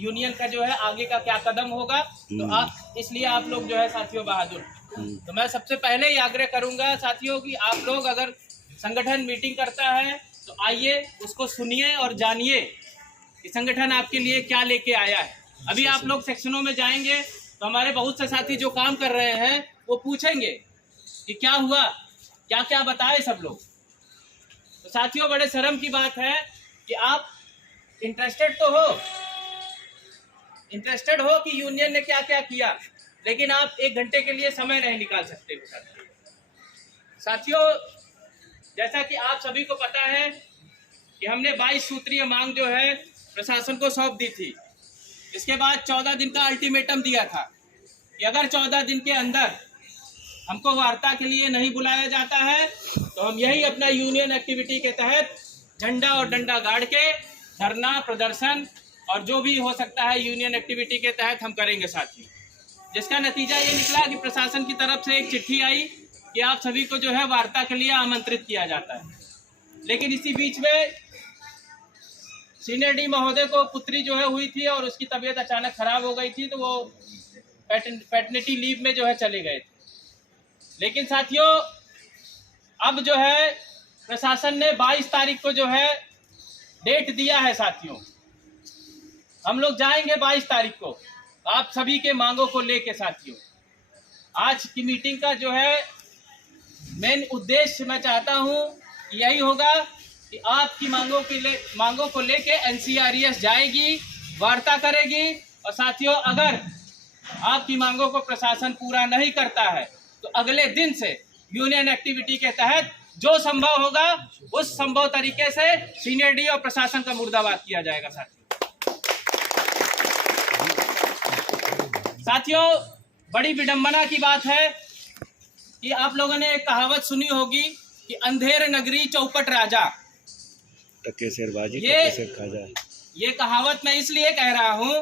Union का जो है आगे का क्या कदम होगा। तो आप इसलिए आप लोग जो है साथियों बहादुर। तो मैं सबसे पहले ही आग्रह करूंगा साथियों कि आप लोग अगर संगठन मीटिंग करता है तो आइए उसको सुनिए और जानिए कि संगठन आपके लिए क्या लेके आया है। अभी आप लोग सेक्शनों में जाएंगे तो हमारे बहुत से साथी जो काम कर रहे हैं वो पूछेंगे कि क्या हुआ, क्या क्या बताए सब लोग। तो साथियों बड़े शर्म की बात है कि आप इंटरेस्टेड हो कि यूनियन ने क्या क्या किया, लेकिन आप 1 घंटे के लिए समय नहीं निकाल सकते हो। साथियों जैसा कि आप सभी को पता है कि हमने 22 सूत्रीय मांग जो है प्रशासन को सौंप दी थी। इसके बाद 14 दिन का अल्टीमेटम दिया था कि अगर 14 दिन के अंदर हमको वार्ता के लिए नहीं बुलाया जाता है तो हम यही अपना यूनियन एक्टिविटी के तहत झंडा और डंडा गाड़ के धरना प्रदर्शन और जो भी हो सकता है यूनियन एक्टिविटी के तहत हम करेंगे साथी। जिसका नतीजा ये निकला कि प्रशासन की तरफ से एक चिट्ठी आई कि आप सभी को जो है वार्ता के लिए आमंत्रित किया जाता है। लेकिन इसी बीच में सीनियर डी महोदय को पुत्री जो है हुई थी और उसकी तबीयत अचानक खराब हो गई थी, तो वो पैटर्निटी लीव में जो है चले गए थे। लेकिन साथियों अब जो है प्रशासन ने 22 तारीख को जो है डेट दिया है साथियों। हम लोग जाएंगे 22 तारीख को आप सभी के मांगों को लेके साथियों। आज की मीटिंग का जो है मेन उद्देश्य मैं चाहता हूं यही होगा कि आपकी मांगों को लेके NCRES जाएगी, वार्ता करेगी। और साथियों अगर आपकी मांगों को प्रशासन पूरा नहीं करता है तो अगले दिन से यूनियन एक्टिविटी के तहत जो संभव होगा उस संभव तरीके से सीनियर डी और प्रशासन का मुर्दाबाद किया जाएगा। साथियों बड़ी विडंबना की बात है कि आप लोगों ने एक कहावत सुनी होगी कि अंधेर नगरी चौपट राजा, टक्के शेरबाजी टक्के शेर खाजा। ये कहावत मैं इसलिए कह रहा हूं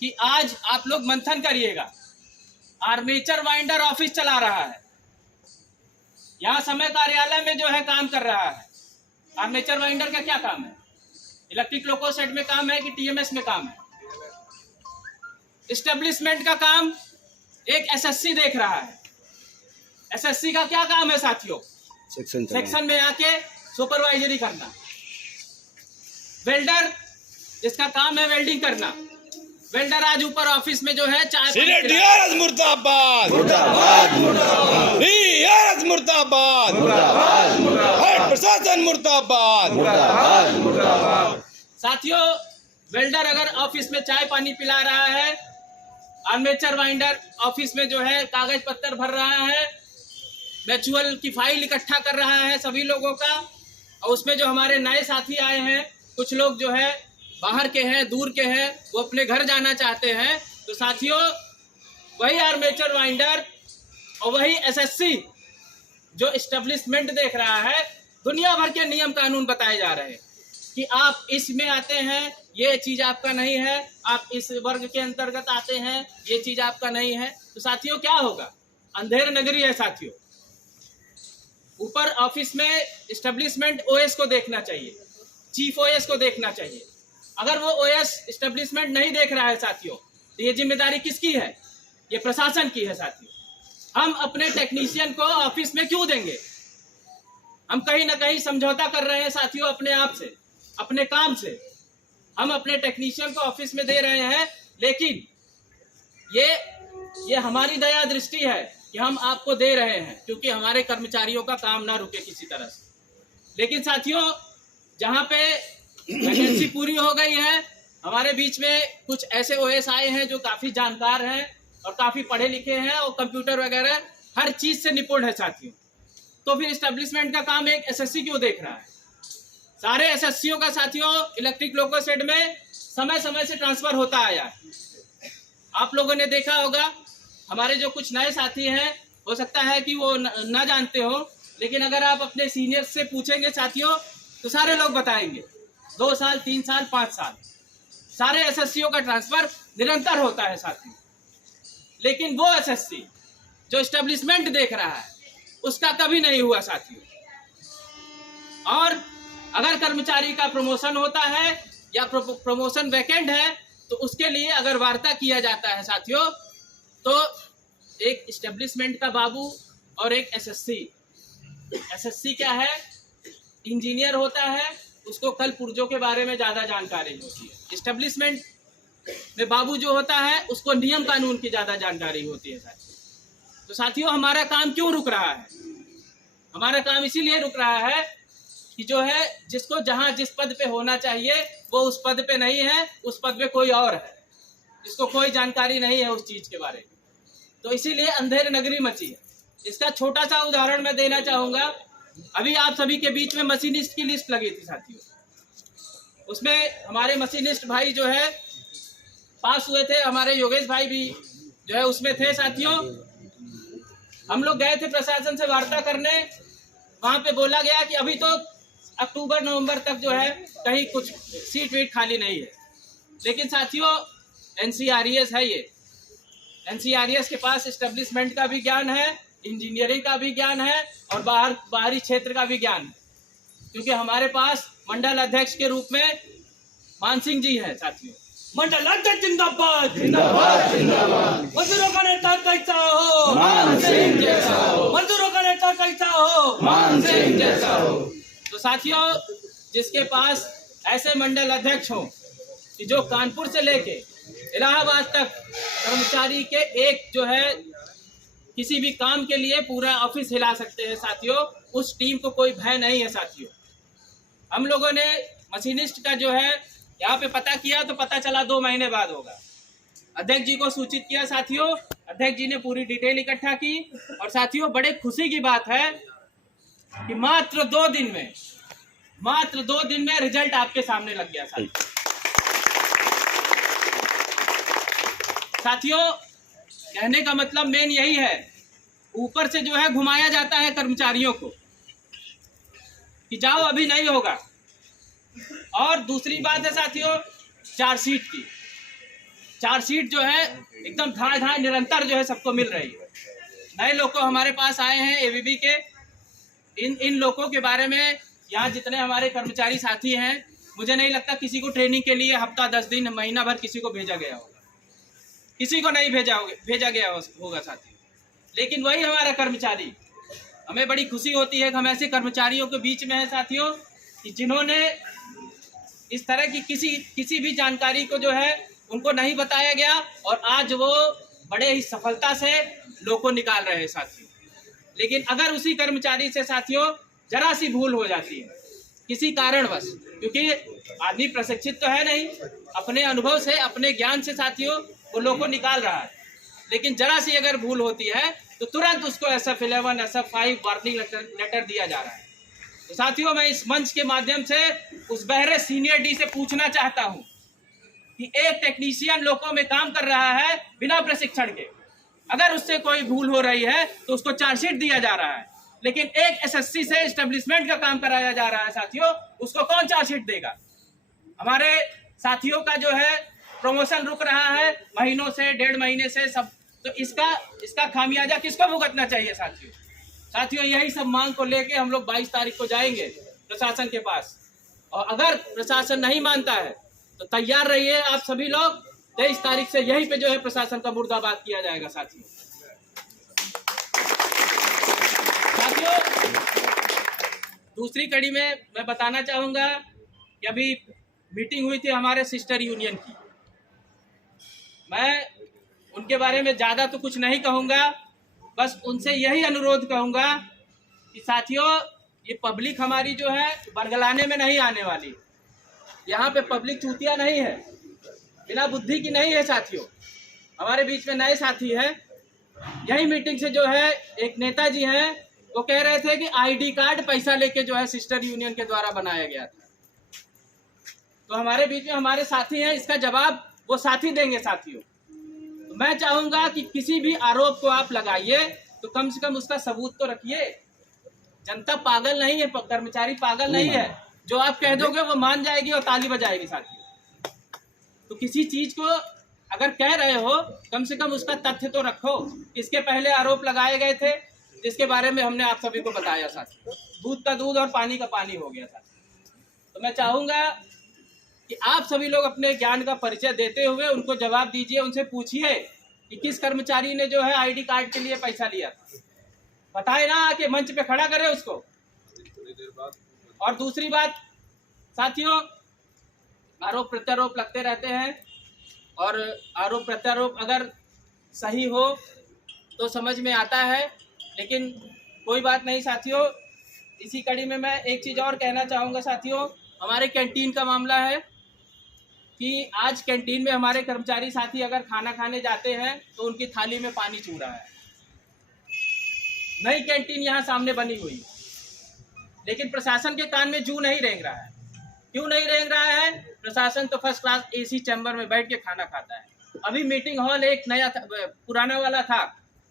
कि आज आप लोग मंथन करिएगा। आर्मेचर वाइंडर ऑफिस चला रहा है, यहाँ समय कार्यालय में जो है काम कर रहा है। आर्मेचर वाइंडर का क्या काम है? इलेक्ट्रिक लोको सेट में काम है कि TMS में काम है? एस्टेब्लिशमेंट का काम एक SSC देख रहा है। SSC का क्या काम है साथियों? सेक्शन में आके सुपरवाइजरी करना। वेल्डर जिसका काम है वेल्डिंग करना, वेल्डर आज ऊपर ऑफिस में जो है चाय मुर्दाबाद मुर्दाबाद मुर्दाबाद मुर्दाबाद मुर्दाबाद प्रशासन मुर्दाबाद मुर्दाबाद मुर्दाबाद। साथियों वेल्डर अगर ऑफिस में चाय पानी पिला रहा है, आर्मेचर वाइंडर ऑफिस में जो है कागज पत्तर भर रहा है, म्यूचुअल की फाइल इकट्ठा कर रहा है सभी लोगों का, और उसमें जो हमारे नए साथी आए हैं कुछ लोग जो है बाहर के हैं, दूर के हैं, वो अपने घर जाना चाहते हैं। तो साथियों वही आर्मेचर वाइंडर और वही SSC जो एस्टेब्लिशमेंट देख रहा है, दुनिया भर के नियम कानून बताए जा रहे हैं कि आप इसमें आते हैं ये चीज आपका नहीं है, आप इस वर्ग के अंतर्गत आते हैं ये चीज आपका नहीं है। तो साथियों क्या होगा? अंधेर नगरी है साथियों। ऊपर ऑफिस में एस्टेब्लिशमेंट OS को देखना चाहिए, चीफ OS को देखना चाहिए। अगर वो OS एस्टेब्लिशमेंट नहीं देख रहा है साथियों तो ये जिम्मेदारी किसकी है? ये प्रशासन की है साथियों। हम अपने टेक्नीशियन को ऑफिस में क्यों देंगे? हम कहीं ना कहीं समझौता कर रहे हैं साथियों अपने आप से, अपने काम से। हम अपने टेक्नीशियन को ऑफिस में दे रहे हैं, लेकिन ये हमारी दया दृष्टि है कि हम आपको दे रहे हैं क्योंकि हमारे कर्मचारियों का काम ना रुके किसी तरह से। लेकिन साथियों जहां पे वैकेंसी पूरी हो गई है, हमारे बीच में कुछ ऐसे OS आए हैं जो काफी जानकार हैं और काफी पढ़े लिखे हैं और कंप्यूटर वगैरह हर चीज से निपुण है साथियों। तो फिर एस्टेब्लिशमेंट का काम एक SSC क्यों देख रहा है? सारे SSCओं का साथियों इलेक्ट्रिक लोको शेड में समय समय से ट्रांसफर होता आया है। आप लोगों ने देखा होगा, हमारे जो कुछ नए साथी हैं हो सकता है कि वो ना जानते हो, लेकिन अगर आप अपने सीनियर से पूछेंगे साथियों तो सारे लोग बताएंगे 2 साल 3 साल 5 साल सारे SSCओं का ट्रांसफर निरंतर होता है साथियों। लेकिन वो SSC जो एस्टेब्लिशमेंट देख रहा है उसका कभी नहीं हुआ साथियों। और अगर कर्मचारी का प्रमोशन होता है या प्रमोशन वैकेंट है तो उसके लिए अगर वार्ता किया जाता है साथियों, तो एक इस्टेब्लिशमेंट का बाबू और एक एसएससी क्या है, इंजीनियर होता है, उसको कल पुर्जों के बारे में ज़्यादा जानकारी होती है। इस्टेब्लिशमेंट में बाबू जो होता है उसको नियम कानून की ज़्यादा जानकारी होती है साथियों। तो साथियों हमारा काम क्यों रुक रहा है? हमारा काम इसीलिए रुक रहा है कि जो है जिसको जहाँ जिस पद पे होना चाहिए वो उस पद पे नहीं है, उस पद पे कोई और है जिसको कोई जानकारी नहीं है उस चीज़ के बारे में। तो इसीलिए अंधेर नगरी मची है। इसका छोटा सा उदाहरण मैं देना चाहूँगा। अभी आप सभी के बीच में मशीनिस्ट की लिस्ट लगी थी साथियों, उसमें हमारे मशीनिस्ट भाई जो है पास हुए थे, हमारे योगेश भाई भी जो है उसमें थे साथियों। हम लोग गए थे प्रशासन से वार्ता करने, वहाँ पे बोला गया कि अभी तो अक्टूबर नवंबर तक जो है कहीं कुछ सीट वीट खाली नहीं है। लेकिन साथियों एनसीआरईएस है, ये एनसीआरईएस के पास एस्टेब्लिशमेंट का भी ज्ञान है, इंजीनियरिंग का भी ज्ञान है और बाहरी क्षेत्र का भी ज्ञान है, क्योंकि हमारे पास मंडल अध्यक्ष के रूप में मान सिंह जी है साथियों। मंडल अध्यक्ष जिंदाबाद, जिंदाबाद जिंदाबाद। मजदूरों का नेता कैसा हो, मान सिंह जैसा हो, मजदूरों का नेता कैसा हो, मान सिंह जैसा हो। तो साथियों जिसके पास ऐसे मंडल अध्यक्ष हो कि जो कानपुर से लेके इलाहाबाद तक कर्मचारी के एक जो है किसी भी काम के लिए पूरा ऑफिस हिला सकते हैं साथियों, उस टीम को कोई भय नहीं है साथियों। हम लोगों ने मशीनिस्ट का जो है यहाँ पे पता किया तो पता चला 2 महीने बाद होगा। अध्यक्ष जी को सूचित किया साथियों, अध्यक्ष जी ने पूरी डिटेल इकट्ठा की और साथियों बड़े खुशी की बात है कि मात्र 2 दिन में रिजल्ट आपके सामने लग गया साथियों। कहने का मतलब मेन यही है, ऊपर से जो है घुमाया जाता है कर्मचारियों को कि जाओ अभी नहीं होगा। और दूसरी बात है साथियों चार्जशीट जो है एकदम धाए निरंतर जो है सबको मिल रही है। नए लोग को हमारे पास आए हैं एबीबी के, इन लोगों के बारे में यहाँ जितने हमारे कर्मचारी साथी हैं, मुझे नहीं लगता किसी को ट्रेनिंग के लिए हफ्ता 10 दिन महीना भर किसी को भेजा गया होगा, किसी को नहीं भेजा गया होगा साथियों। लेकिन वही हमारा कर्मचारी, हमें बड़ी खुशी होती है कि हम ऐसे कर्मचारियों के बीच में हैं साथियों कि जिन्होंने इस तरह की किसी भी जानकारी को जो है उनको नहीं बताया गया और आज वो बड़े ही सफलता से लोग को निकाल रहे हैं साथियों। लेकिन अगर उसी कर्मचारी से साथियों जरा सी भूल हो जाती है किसी कारणवश, क्योंकि आदमी प्रशिक्षित तो है नहीं, अपने अनुभव से अपने ज्ञान से साथियों वो लोग को निकाल रहा है, लेकिन जरा सी अगर भूल होती है तो तुरंत उसको SF11 SF5 वार्निंग लेटर दिया जा रहा है। तो साथियों मैं इस मंच के माध्यम से उस बहरे सीनियर डी से पूछना चाहता हूं कि एक टेक्नीशियन लोगों में काम कर रहा है बिना प्रशिक्षण के, अगर उससे कोई भूल हो रही है तो उसको चार्जशीट दिया जा रहा है, लेकिन एक एसएससी से एस्टेब्लिशमेंट का काम कराया जा रहा है साथियों, उसको कौन चार्जशीट देगा? हमारे साथियों का जो है प्रमोशन रुक रहा है महीनों से, 1.5 महीने से सब, तो इसका खामियाजा किसको भुगतना चाहिए साथियों? साथियों यही सब मांग को लेके हम लोग 22 तारीख को जाएंगे प्रशासन के पास, और अगर प्रशासन नहीं मानता है तो तैयार रहिए आप सभी लोग, 23 तारीख से यहीं पे जो है प्रशासन का मुर्दाबाद किया जाएगा साथियों। दूसरी कड़ी में मैं बताना चाहूंगा कि अभी मीटिंग हुई थी हमारे सिस्टर यूनियन की, मैं उनके बारे में ज़्यादा तो कुछ नहीं कहूँगा, बस उनसे यही अनुरोध कहूँगा कि साथियों ये पब्लिक हमारी जो है बरगलाने में नहीं आने वाली, यहाँ पे पब्लिक चूतिया नहीं है, बिना बुद्धि की नहीं है साथियों। हमारे बीच में नए साथी हैं, यही मीटिंग से जो है एक नेताजी हैं वो कह रहे थे कि आईडी कार्ड पैसा लेके जो है सिस्टर यूनियन के द्वारा बनाया गया था। तो हमारे बीच में हमारे साथी हैं, इसका जवाब वो साथी देंगे साथियों। तो मैं चाहूंगा कि किसी भी आरोप को आप लगाइए तो कम से कम उसका सबूत तो रखिए। जनता पागल नहीं है, कर्मचारी पागल नहीं है, जो आप कह दोगे वो मान जाएगी और ताली बजाएगी साथियों। तो किसी चीज को अगर कह रहे हो कम से कम उसका तथ्य तो रखो। इसके पहले आरोप लगाए गए थे जिसके बारे में हमने आप सभी को बताया साथियों, दूध का दूध और पानी का पानी हो गया साथियों। तो मैं चाहूंगा कि आप सभी लोग अपने ज्ञान का परिचय देते हुए उनको जवाब दीजिए, उनसे पूछिए कि किस कर्मचारी ने जो है आईडी कार्ड के लिए पैसा लिया था, बताए ना, आके मंच पे खड़ा करे उसको। और दूसरी बात साथियों, आरोप प्रत्यारोप लगते रहते हैं और आरोप प्रत्यारोप अगर सही हो तो समझ में आता है, लेकिन कोई बात नहीं साथियों। इसी कड़ी में मैं एक चीज़ और कहना चाहूँगा साथियों, हमारे कैंटीन का मामला है कि आज कैंटीन में हमारे कर्मचारी साथी अगर खाना खाने जाते हैं तो उनकी थाली में पानी चू रहा है। नई कैंटीन यहाँ सामने बनी हुई है, लेकिन प्रशासन के कान में जू नहीं रेंग रहा है। क्यों नहीं रेंग रहा है? प्रशासन तो फर्स्ट क्लास एसी चैम्बर में बैठ के खाना खाता है। अभी मीटिंग हॉल एक नया था, पुराना वाला था,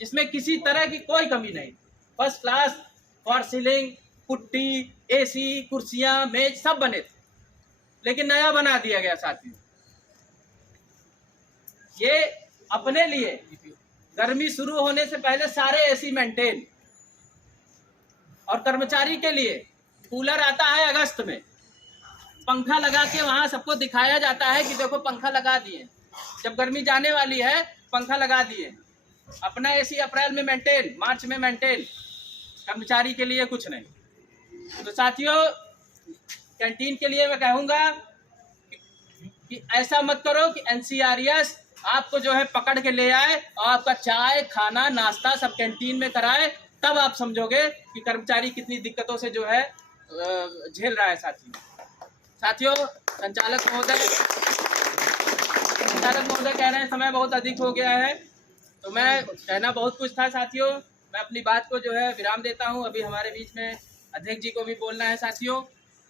जिसमें किसी तरह की कोई कमी नहीं, first class, for ceiling, putty, AC, कुर्सियां, मेज सब बने थे, लेकिन नया बना दिया गया साथियों। ये अपने लिए गर्मी शुरू होने से पहले सारे एसी मेंटेन, और कर्मचारी के लिए कूलर आता है अगस्त में, पंखा लगा के वहां सबको दिखाया जाता है कि देखो पंखा लगा दिए, जब गर्मी जाने वाली है पंखा लगा दिए। अपना एसी अप्रैल में मेंटेन, मार्च में मेंटेन, कर्मचारी के लिए कुछ नहीं। तो साथियों, कैंटीन के लिए मैं कहूँगा कि ऐसा मत करो कि एनसीआरएस आपको जो है पकड़ के ले आए और आपका चाय, खाना, नाश्ता सब कैंटीन में कराए, तब आप समझोगे कि कर्मचारी कितनी दिक्कतों से जो है झेल रहा है। साथियों, संचालक महोदय कह रहे हैं समय बहुत अधिक हो गया है, तो मैं कहना बहुत कुछ था साथियों, मैं अपनी बात को जो है विराम देता हूं। अभी हमारे बीच में अध्यक्ष जी को भी बोलना है साथियों,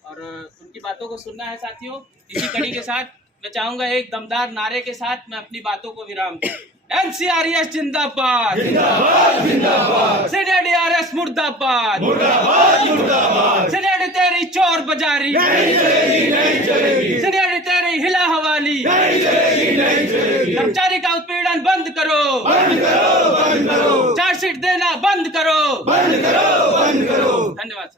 और उनकी बातों को सुनना है साथियों। इसी कड़ी के साथ मैं चाहूंगा एक दमदार नारे के साथ मैं अपनी बातों को विराम दूं। एनसीआरएस जिंदाबाद, सीडीआरएस मुर्दाबाद, सीडीआर तेरी चोर बाजारी, सीडीआर तेरी हिला हवाली, कर्मचारी का उत्पीड़न बंद करो, चार्जशीट देना बंद करो। धन्यवाद।